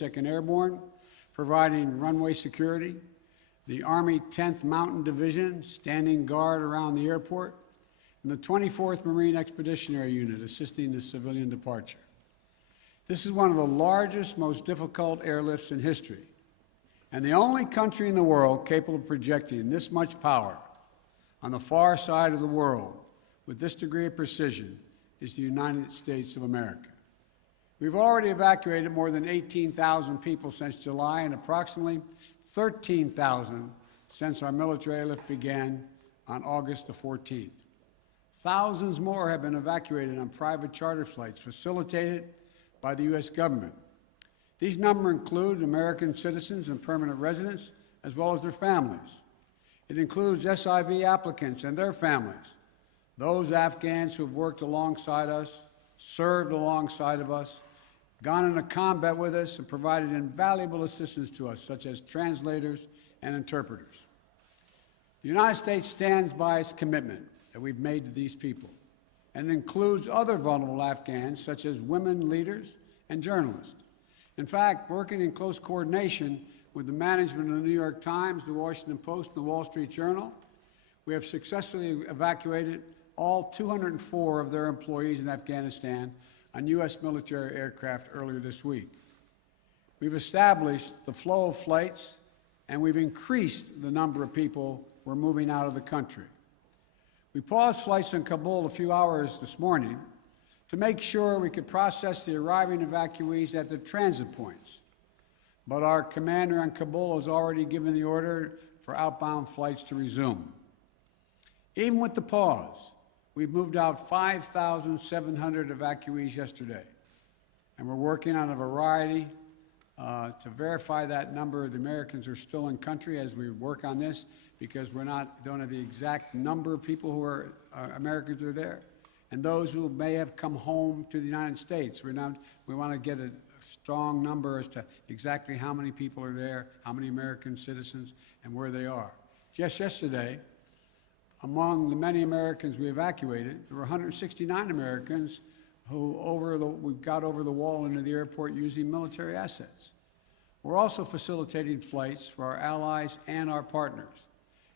2nd Airborne, providing runway security, the Army 10th Mountain Division, standing guard around the airport, and the 24th Marine Expeditionary Unit, assisting the civilian departure. This is one of the largest, most difficult airlifts in history, and the only country in the world capable of projecting this much power on the far side of the world with this degree of precision is the United States of America. We've already evacuated more than 18,000 people since July and approximately 13,000 since our military airlift began on August the 14th. Thousands more have been evacuated on private charter flights facilitated by the U.S. government. These numbers include American citizens and permanent residents, as well as their families. It includes SIV applicants and their families, those Afghans who have worked alongside us, served alongside of us, gone into combat with us, and provided invaluable assistance to us, such as translators and interpreters. The United States stands by its commitment that we've made to these people, and it includes other vulnerable Afghans, such as women leaders and journalists. In fact, working in close coordination with the management of the New York Times, the Washington Post, and the Wall Street Journal, we have successfully evacuated all 204 of their employees in Afghanistan on U.S. military aircraft earlier this week. We've established the flow of flights, and we've increased the number of people we're moving out of the country. We paused flights in Kabul a few hours this morning to make sure we could process the arriving evacuees at the transit points. But our commander in Kabul has already given the order for outbound flights to resume. Even with the pause, we've moved out 5,700 evacuees yesterday, and we're working on a variety to verify that number of the Americans who are still in country as we work on this, because don't have the exact number of people who are Americans who are there, and those who may have come home to the United States. We want to get a strong number as to exactly how many people are there, how many American citizens, and where they are. Just yesterday, among the many Americans we evacuated, there were 169 Americans who we got over the wall into the airport using military assets. We're also facilitating flights for our allies and our partners,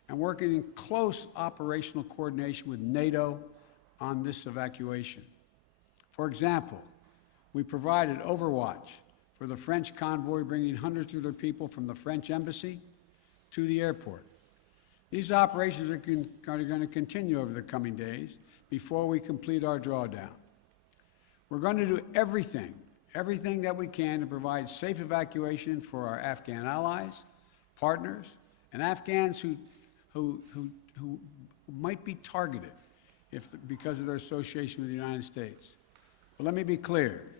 and working in close operational coordination with NATO on this evacuation. For example, we provided overwatch for the French convoy bringing hundreds of their people from the French embassy to the airport. These operations are going to continue over the coming days before we complete our drawdown. We're going to do everything that we can to provide safe evacuation for our Afghan allies, partners, and Afghans who might be targeted because of their association with the United States. But let me be clear.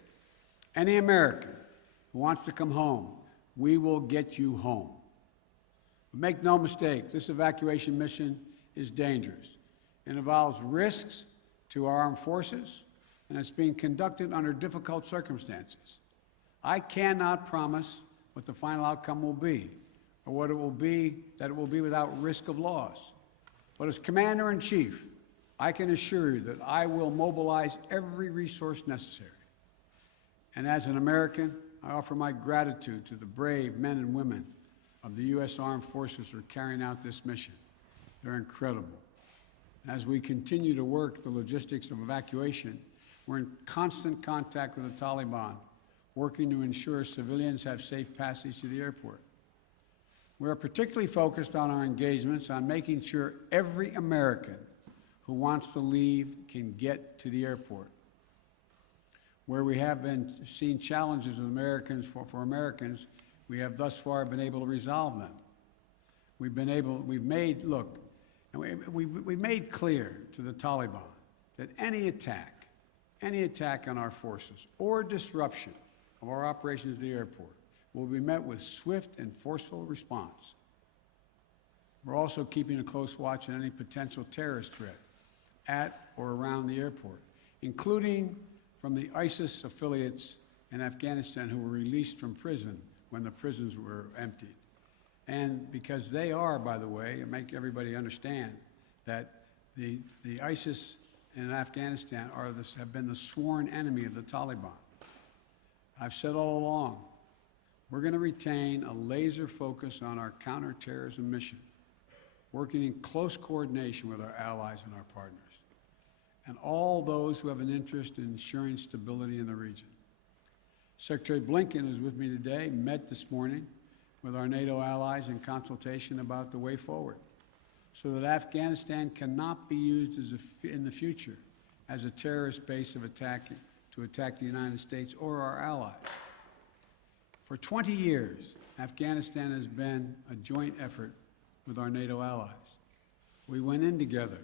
Any American who wants to come home, we will get you home. But make no mistake, this evacuation mission is dangerous. It involves risks to our armed forces, and it's being conducted under difficult circumstances. I cannot promise what the final outcome will be, or what it will be, that it will be without risk of loss. But as Commander-in-Chief, I can assure you that I will mobilize every resource necessary. And as an American, I offer my gratitude to the brave men and women of the U.S. Armed Forces who are carrying out this mission. They're incredible. As we continue to work the logistics of evacuation, we're in constant contact with the Taliban, working to ensure civilians have safe passage to the airport. We are particularly focused on our engagements on making sure every American who wants to leave can get to the airport. Where we have been seeing challenges with Americans, for Americans, we have thus far been able to resolve them. We've made clear to the Taliban that any attack on our forces or disruption of our operations at the airport will be met with swift and forceful response. We're also keeping a close watch on any potential terrorist threat at or around the airport, including from the ISIS affiliates in Afghanistan who were released from prison when the prisons were emptied. And because they are, by the way, and make everybody understand that the ISIS in Afghanistan have been the sworn enemy of the Taliban. I've said all along we're going to retain a laser focus on our counterterrorism mission, working in close coordination with our allies and our partners, and all those who have an interest in ensuring stability in the region. Secretary Blinken, who's with me today, met this morning with our NATO allies in consultation about the way forward, so that Afghanistan cannot be used in the future as a terrorist base to attack the United States or our allies. For 20 years, Afghanistan has been a joint effort with our NATO allies. We went in together,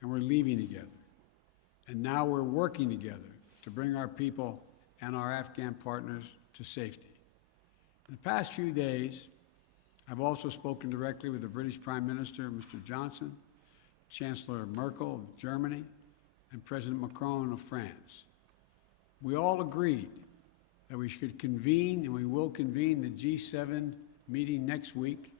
and we're leaving together. And now we're working together to bring our people and our Afghan partners to safety. In the past few days, I've also spoken directly with the British Prime Minister, Mr. Johnson, Chancellor Merkel of Germany, and President Macron of France. We all agreed that we should convene, and we will convene, the G7 meeting next week,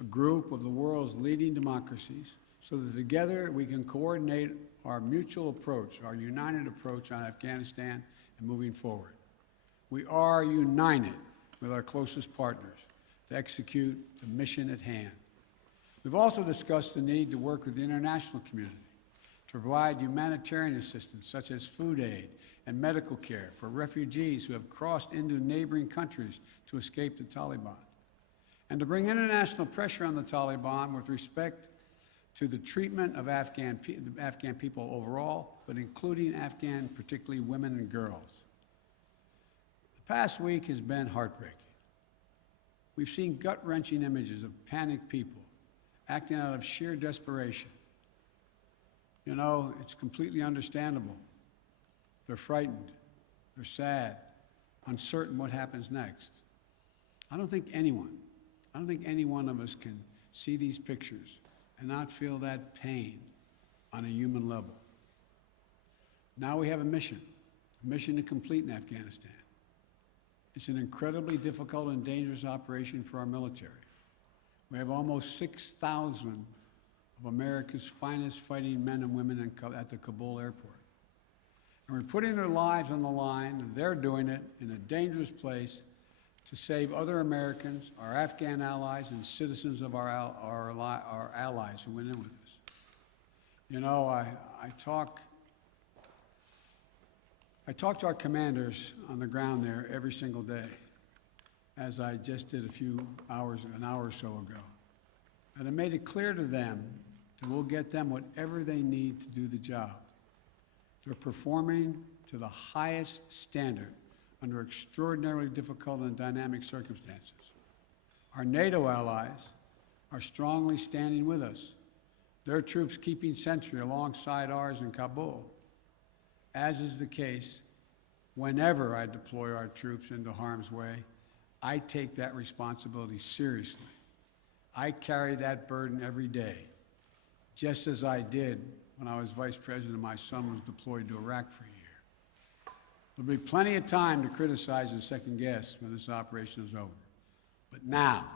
a group of the world's leading democracies, so that together we can coordinate our mutual approach, our united approach on Afghanistan and moving forward. We are united with our closest partners to execute the mission at hand. We've also discussed the need to work with the international community to provide humanitarian assistance, such as food aid and medical care for refugees who have crossed into neighboring countries to escape the Taliban, and to bring international pressure on the Taliban with respect to the treatment of Afghan people overall, but including Afghan, particularly women and girls. The past week has been heartbreaking. We've seen gut-wrenching images of panicked people acting out of sheer desperation. You know, it's completely understandable. They're frightened, they're sad, uncertain what happens next. I don't think any one of us can see these pictures and not feel that pain on a human level. Now we have a mission to complete in Afghanistan. It's an incredibly difficult and dangerous operation for our military. We have almost 6,000 of America's finest fighting men and women at the Kabul airport. And we're putting their lives on the line, and they're doing it in a dangerous place to save other Americans, our Afghan allies, and citizens of our allies who went in with us. You know, I talk to our commanders on the ground there every single day, as I just did an hour or so ago. And I made it clear to them that we'll get them whatever they need to do the job. They're performing to the highest standard under extraordinarily difficult and dynamic circumstances. Our NATO allies are strongly standing with us, their troops keeping sentry alongside ours in Kabul, as is the case whenever I deploy our troops into harm's way. I take that responsibility seriously. I carry that burden every day, just as I did when I was vice president and my son was deployed to Iraq for a year. There'll be plenty of time to criticize and second guess when this operation is over. But now,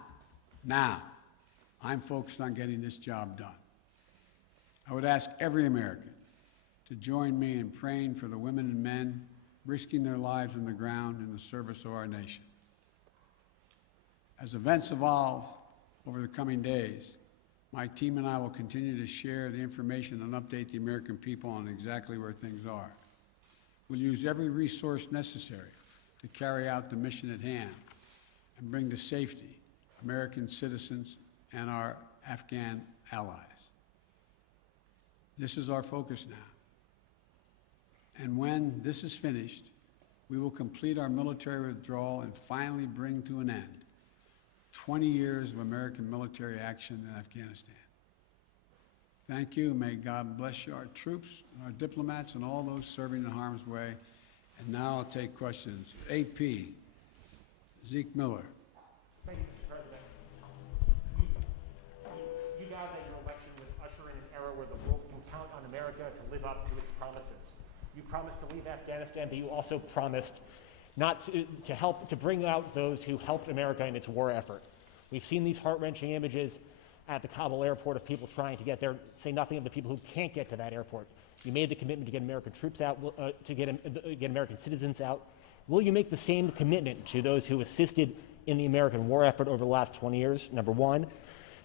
I'm focused on getting this job done. I would ask every American to join me in praying for the women and men risking their lives on the ground in the service of our nation. As events evolve over the coming days, my team and I will continue to share the information and update the American people on exactly where things are. We'll use every resource necessary to carry out the mission at hand and bring to safety American citizens and our Afghan allies. This is our focus now. And when this is finished, we will complete our military withdrawal and finally bring to an end 20 years of American military action in Afghanistan. Thank you. May God bless you, our troops, our diplomats, and all those serving in harm's way. And now I'll take questions. AP, Zeke Miller. Thank you, Mr. President. You vowed that your election would usher in an era where the world can count on America to live up to its promises. You promised to leave Afghanistan, but you also promised not to help to bring out those who helped America in its war effort. We've seen these heart-wrenching images at the Kabul airport of people trying to get there, say nothing of the people who can't get to that airport. You made the commitment to get American troops out, to get American citizens out. Will you make the same commitment to those who assisted in the American war effort over the last 20 years, number one?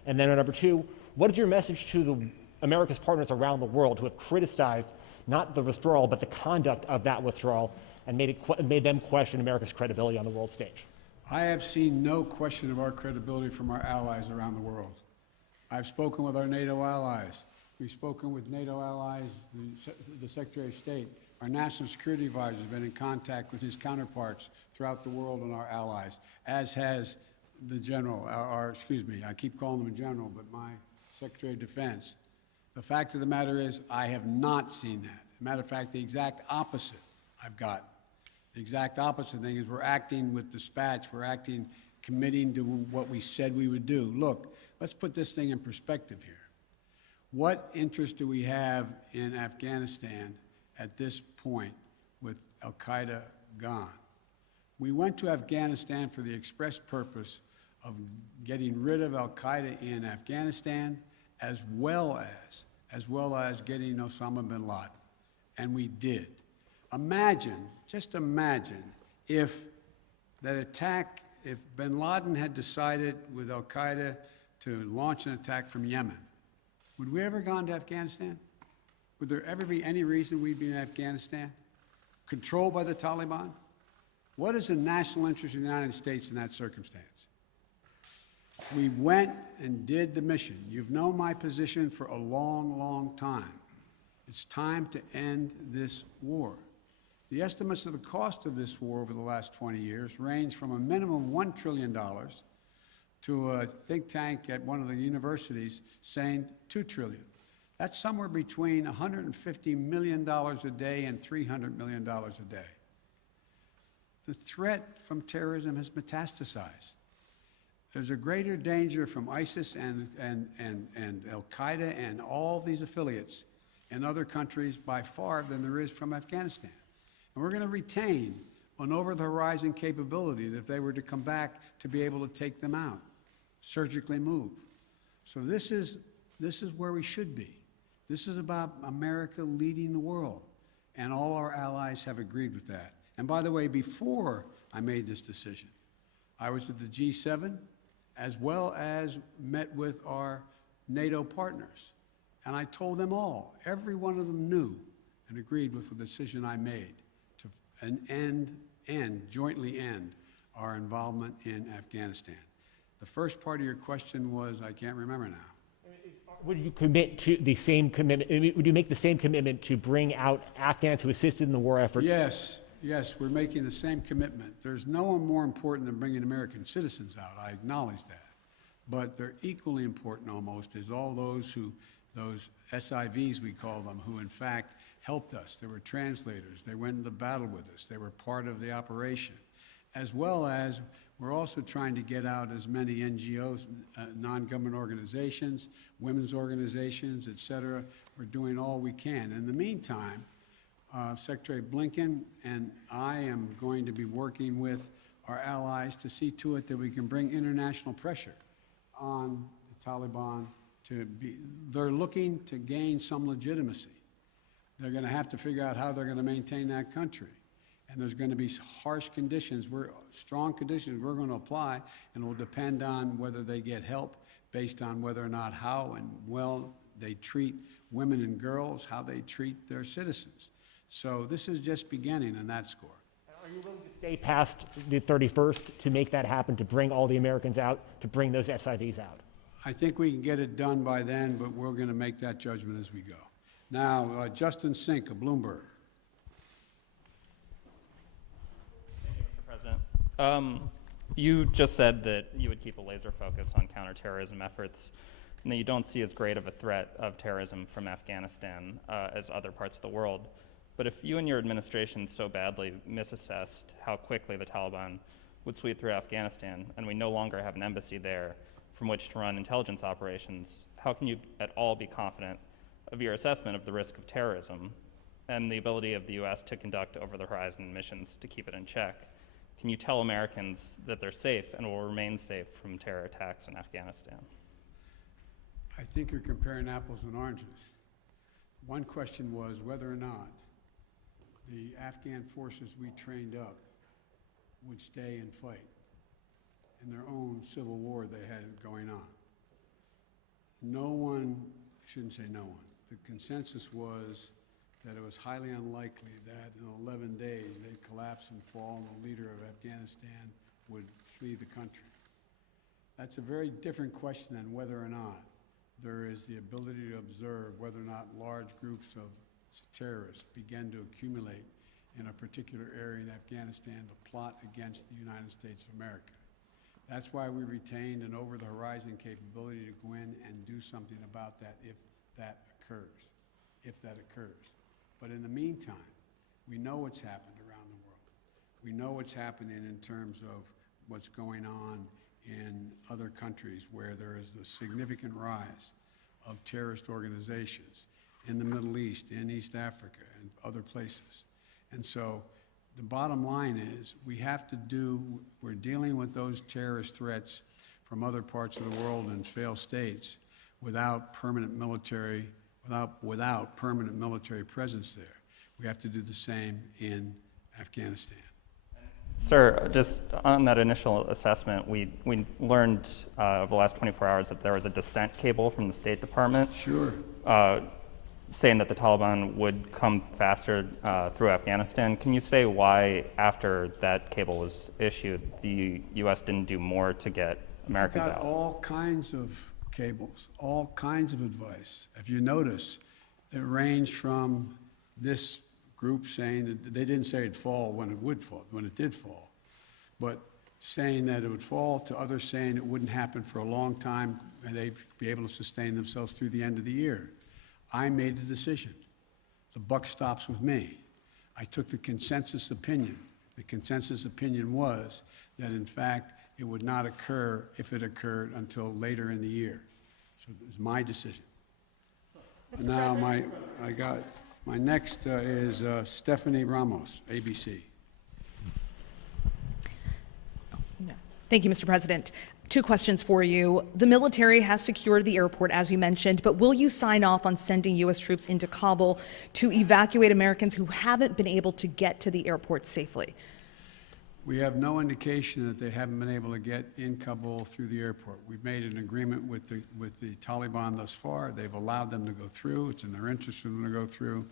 And then number two, what is your message to America's partners around the world who have criticized not the withdrawal, but the conduct of that withdrawal and made them question America's credibility on the world stage? I have seen no question of our credibility from our allies around the world. I've spoken with our NATO allies. We've spoken with NATO allies, the Secretary of State. Our National Security Advisor has been in contact with his counterparts throughout the world and our allies, as has the General, I keep calling him a General, but my Secretary of Defense. The fact of the matter is, I have not seen that. As a matter of fact, the exact opposite I've gotten. The exact opposite thing is we're acting with dispatch. We're acting, committing to what we said we would do. Look, let's put this thing in perspective here. What interest do we have in Afghanistan at this point with al-Qaeda gone? We went to Afghanistan for the express purpose of getting rid of al-Qaeda in Afghanistan, as well as getting Osama bin Laden. And we did. Imagine, just imagine, if that attack, if bin Laden had decided with al-Qaeda to launch an attack from Yemen, would we ever gone to Afghanistan? Would there ever be any reason we'd be in Afghanistan? Controlled by the Taliban? What is the national interest of the United States in that circumstance? We went and did the mission. You've known my position for a long, long time. It's time to end this war. The estimates of the cost of this war over the last 20 years range from a minimum $1 trillion to a think tank at one of the universities saying $2 trillion. That's somewhere between $150 million a day and $300 million a day. The threat from terrorism has metastasized. There's a greater danger from ISIS and al-Qaeda and all these affiliates in other countries by far than there is from Afghanistan. And we're going to retain an over-the-horizon capability that if they were to come back to be able to take them out, surgically move. So this is where we should be. This is about America leading the world, and all our allies have agreed with that. And by the way, before I made this decision, I was at the G7 as well as met with our NATO partners. And I told them all, every one of them knew and agreed with the decision I made to jointly end our involvement in Afghanistan. The first part of your question was, I can't remember now. Would you commit to the same commitment? Would you make the same commitment to bring out Afghans who assisted in the war effort? Yes, we're making the same commitment. There's no one more important than bringing American citizens out. I acknowledge that. But they're equally important almost is all those SIVs we call them, who in fact helped us. They were translators. They went into battle with us. They were part of the operation. As well as we're also trying to get out as many NGOs, non-government organizations, women's organizations, et cetera. We're doing all we can. In the meantime, Secretary Blinken and I am going to be working with our allies to see to it that we can bring international pressure on the Taliban they're looking to gain some legitimacy. They're going to have to figure out how they're going to maintain that country. And there's going to be harsh conditions, strong conditions we're going to apply, and it will depend on whether they get help based on whether or not how and well they treat women and girls, how they treat their citizens. So this is just beginning on that score. Are you willing to stay past the 31st to make that happen, to bring all the Americans out, to bring those SIVs out? I think we can get it done by then, but we're going to make that judgment as we go. Now, Justin Sink of Bloomberg. You just said that you would keep a laser focus on counterterrorism efforts and that you don't see as great of a threat of terrorism from Afghanistan as other parts of the world. But if you and your administration so badly misassessed how quickly the Taliban would sweep through Afghanistan, and we no longer have an embassy there from which to run intelligence operations, how can you at all be confident of your assessment of the risk of terrorism and the ability of the U.S. to conduct over-the-horizon missions to keep it in check? Can you tell Americans that they're safe and will remain safe from terror attacks in Afghanistan? I think you're comparing apples and oranges. One question was whether or not the Afghan forces we trained up would stay and fight in their own civil war they had going on. No one, I shouldn't say no one, the consensus was that it was highly unlikely that in 11 days they'd collapse and fall and the leader of Afghanistan would flee the country. That's a very different question than whether or not there is the ability to observe whether or not large groups of terrorists begin to accumulate in a particular area in Afghanistan to plot against the United States of America. That's why we retained an over-the-horizon capability to go in and do something about that if that occurs. But in the meantime, we know what's happened around the world. We know what's happening in terms of what's going on in other countries where there is a significant rise of terrorist organizations in the Middle East, in East Africa, and other places. And so the bottom line is we're dealing with those terrorist threats from other parts of the world and failed states without permanent military presence there. We have to do the same in Afghanistan. Sir, just on that initial assessment, we learned over the last 24 hours that there was a dissent cable from the State Department. Sure. Saying that the Taliban would come faster through Afghanistan. Can you say why, after that cable was issued, the U.S. didn't do more to get Americans got out? All kinds of cables, all kinds of advice. If you notice, it ranged from this group saying that they didn't say it'd fall when it did fall, but saying that it would fall, to others saying it wouldn't happen for a long time and they'd be able to sustain themselves through the end of the year. I made the decision. The buck stops with me. I took the consensus opinion. The consensus opinion was that, in fact, it would not occur, if it occurred, until later in the year. So it was my decision. Now, my next is Stephanie Ramos, ABC. Thank you, Mr. President. 2 questions for you. The military has secured the airport, as you mentioned, but will you sign off on sending U.S. troops into Kabul to evacuate Americans who haven't been able to get to the airport safely? We have no indication that they haven't been able to get in Kabul through the airport. We've made an agreement with the Taliban thus far. They've allowed them to go through. It's in their interest for them to go through.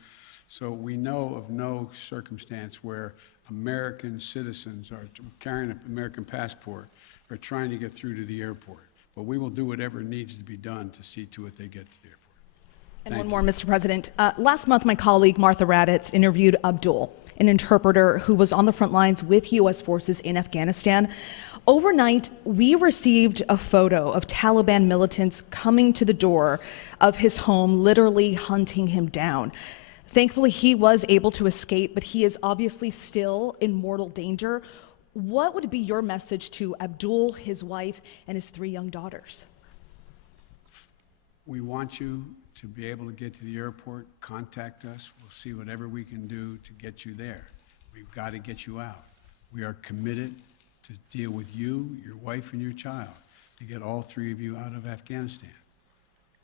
So we know of no circumstance where American citizens are carrying an American passport are trying to get through to the airport. But we will do whatever needs to be done to see to it they get to the airport. And one more, Mr. President. Last month, my colleague Martha Raddatz interviewed Abdul, an interpreter who was on the front lines with U.S. forces in Afghanistan. Overnight, we received a photo of Taliban militants coming to the door of his home, literally hunting him down. Thankfully, he was able to escape, but he is obviously still in mortal danger. What would be your message to Abdul, his wife, and his 3 young daughters? We want you to be able to get to the airport. Contact us. We'll see whatever we can do to get you there. We've got to get you out. We are committed to deal with you, your wife, and your child to get all 3 of you out of Afghanistan.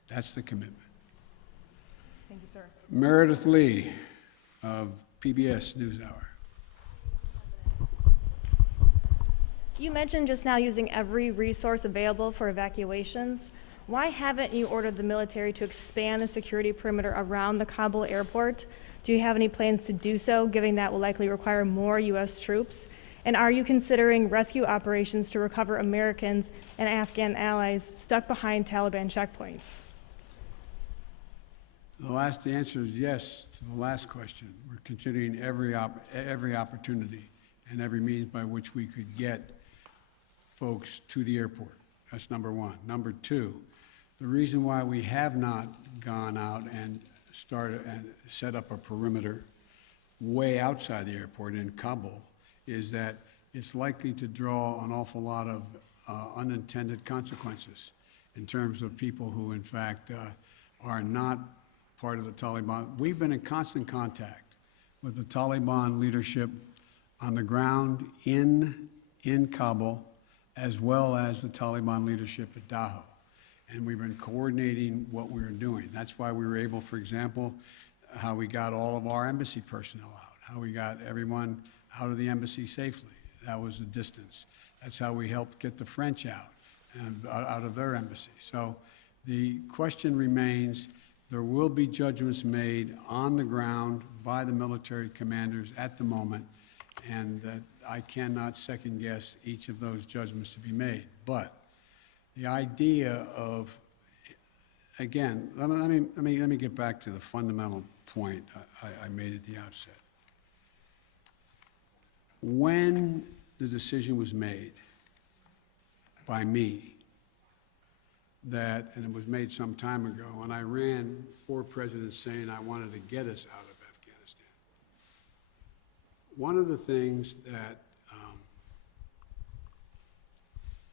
That's the commitment. Thank you, sir. Meredith Lee of PBS NewsHour. You mentioned just now using every resource available for evacuations. Why haven't you ordered the military to expand the security perimeter around the Kabul airport? Do you have any plans to do so, given that will likely require more U.S. troops? And are you considering rescue operations to recover Americans and Afghan allies stuck behind Taliban checkpoints? The answer is yes to the last question. We're considering every opportunity and every means by which we could get folks to the airport. That's number 1. Number 2, the reason why we have not gone out and started and set up a perimeter way outside the airport in Kabul is that it's likely to draw an awful lot of unintended consequences in terms of people who, in fact, are not part of the Taliban. We've been in constant contact with the Taliban leadership on the ground in Kabul, as well as the Taliban leadership at Dahou. And we've been coordinating what we were doing. That's why we were able, for example, how we got all of our embassy personnel out, how we got everyone out of the embassy safely. That was the distance. That's how we helped get the French out and out of their embassy. So the question remains, there will be judgments made on the ground by the military commanders at the moment, and that I cannot second guess each of those judgments to be made. But the idea of, again, let me get back to the fundamental point I made at the outset. When the decision was made by me that, and it was made some time ago, and I ran 4 presidents saying I wanted to get us out of Afghanistan. One of the things that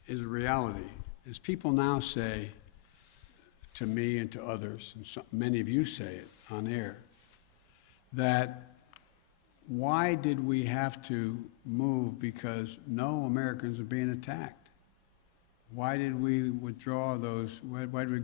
is a reality is people now say to me and to others, and many of you say it on air, that why did we have to move because no Americans are being attacked? Why did we withdraw those, why did we agree